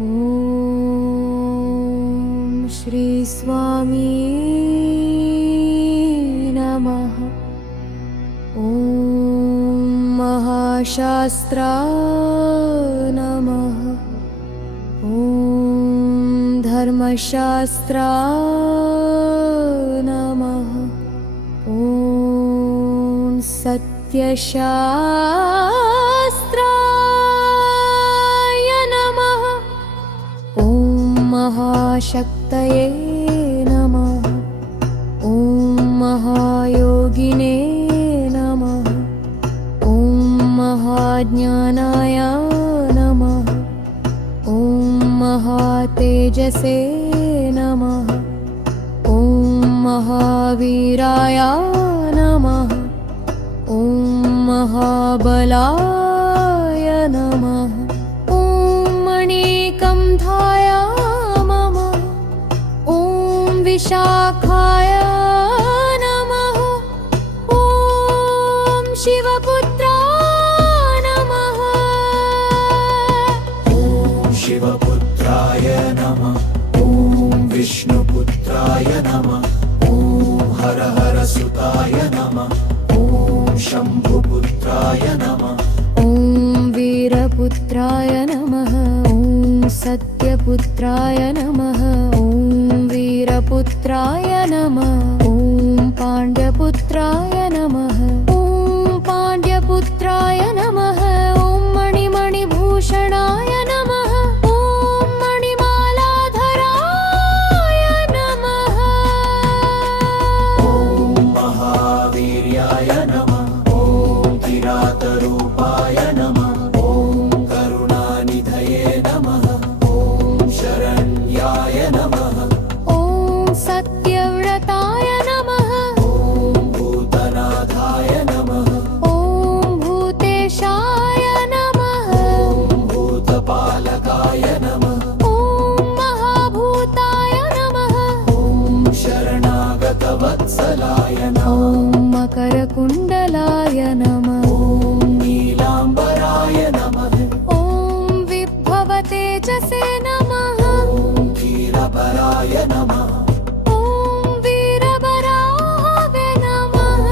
ॐ श्री स्वामी नमः। ॐ महाशास्त्रा नमः। ॐ धर्मशास्त्रा नमः। ॐ सत्यशास्त्राय नमः। ॐ महाशक्तये नमः। ॐ महायोगिने नमः। ॐ महाज्ञानाय नमः। ॐ महातेजसे नमः। ॐ महावीराय नमः। ॐ महाबलाय नमः। ॐ मणिकन्धाय नमः। ॐ विशाखाय नमः। ॐ शिवपुत्राय नमः। ॐ शिवपुत्राय नमः। ॐ विष्णुपुत्राय नमः। ॐ हर हर सुताय नमः। ॐ शम्भुपुत्राय नमः। ॐ वीरपुत्राय नमः। ॐ सत्यपुत्राय नमः। ॐ वीरपुत्राय नमः। ॐ पाण्ड्यपुत्राय नमः। ॐ पाण्ड्यपुत्राय नमः। ॐ मणिमणिभूषणाय नमः। ॐ मणिमालाधराय नमः। ॐ महावीर्याय नमः। ॐ किरातरूपाय नमः। ॐ करुणानिधये नमः। ॐ शरण्याय नमः। ॐ सत्यव्रताय नमः। ॐ भूतनाथाय नमः। ॐ भूतेशाय नमः। ॐ भूतपालकाय नमः। ॐ महाभूताय नमः। ॐ शरणागतवत्सलाय नमः। ॐ मकरकुण्डलाय नमः। ॐ नीलाम्बराय नमः। ॐ विभवतेजसे नमः। ॐ वीरबराय नमः। ॐ वीरबरावे नमः।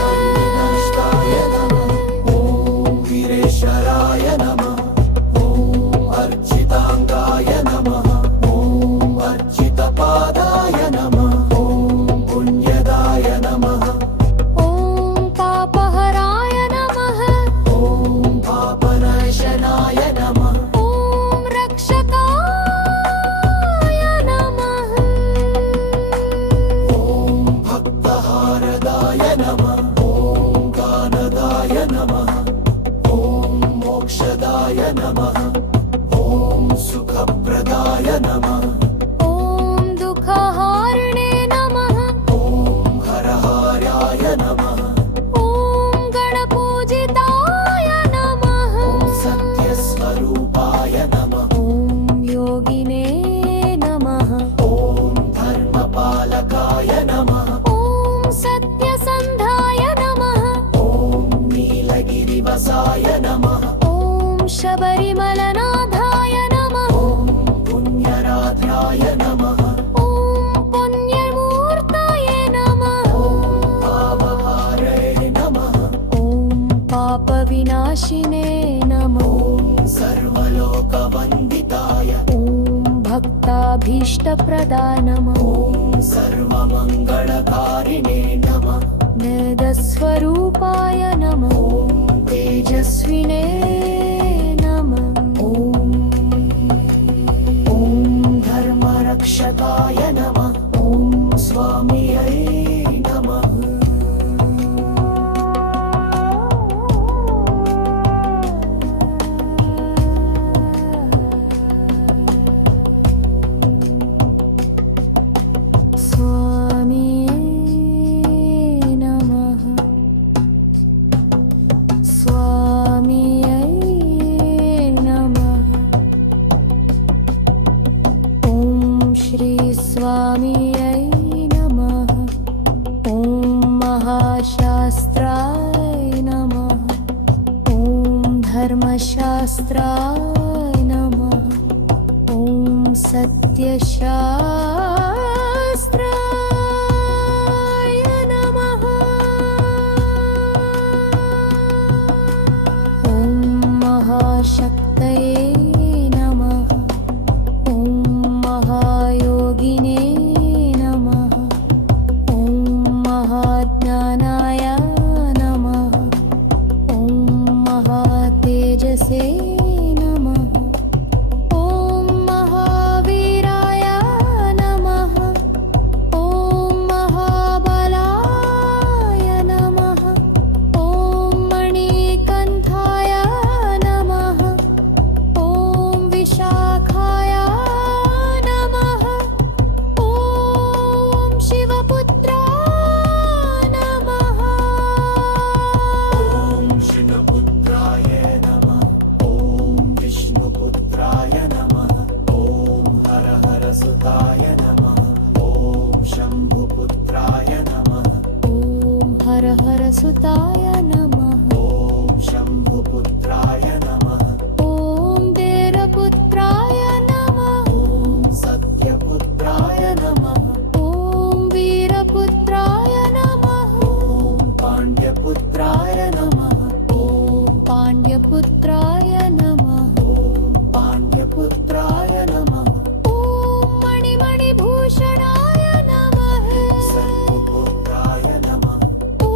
हरिविनष्टाय नमः। ॐ वीरेश्वराय नमः। ॐ अर्चिताङ्गाय नमः। ॐ अर्चितपादाय नमः। ॐ पुण्यदाय नमः। ॐ पापहराय नमः। ॐ पापनाशनाय नमः। ॐ रक्षकाय नमः। ॐ भक्तहारदाय नमः। ॐ गानदाय नमः। ॐ मोक्षदाय नमः। ॐ सुखप्रदाय नमः। ॐ दुःखहारिणे नमः। ॐ हरहाराय नमः। ॐ गणपूजिताय नमः। ॐ सत्यस्वरूपाय नमः। ॐ योगिने नमः। ॐ धर्मपालकाय नमः। ॐ सत्यसन्धाय नमः। ॐ नीलगिरिवसाय नमः। ॐ शबरिमलनाथाय नमः। ॐ पुण्यराध्याय नमः। ॐ पुण्यमूर्तये नमः। ॐ पापहारये नमः। ॐ पापविनाशिने नमः। ॐ सर्वलोकवन्दिताय। ॐ भक्ताभीष्टप्रदाय नमः। ॐ सर्वमङ्गलकारिणे नमः। वेदस्वरूपाय नमः। ॐ तेजस्विने नमः। ॐ धर्मरक्षकाय नमः। ॐ स्वामिये नमः। स्वामिये नमः। स्वामिये सत्यशास्त्राय नमः ॐ महाशक्तये नमः ॐ महायोगिने नमः ॐ महाज्ञानाय नमः ॐ महातेजसे नमः ॐ महावीराय नमः ॐ महाबलाय नमः ॐ मणिकण्ठाय नमः ॐ विशाखाय नमः ॐ शिवपुत्राय नमः ॐ शिवपुत्राय नमः ॐ विष्णुपुत्राय नमः ॐ हर हर सुताय नमः ॐ शम्भुपुत्राय नमः ॐ हर हर सुताय नमः ॐ शम्भुपुत्राय नमः ॐ देवपुत्राय नमः ॐ सत्यपुत्राय नमः ॐ वीरपुत्राय नमः ॐ पाण्ड्यपुत्राय नमः ॐ पाण्ड्यपुत्राय नमः ॐ पाण्ड्यपुत्राय नमः ॐ मणिमणिभूषणाय नमः सर्वपुत्राय नमः ॐ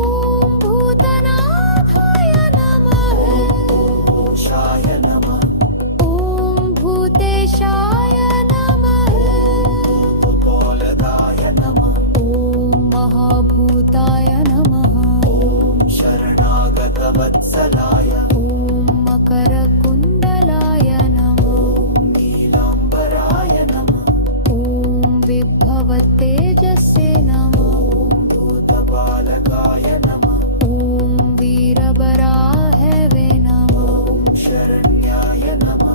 भूतनाथाय नमः ॐ घोषाय नमः ॐ भूतेशाय नमः भूतोलदाय नमः ॐ महाभूताय नमः ॐ शरणागतवत्सलाय ॐ मकरकुण्डलाय नमः ॐ नीलाम्बराय नमः ॐ विभवतेजसे नमः ॐ भूतपालकाय नमः ॐ वीरवराहवे नमः ॐ शरण्याय नमः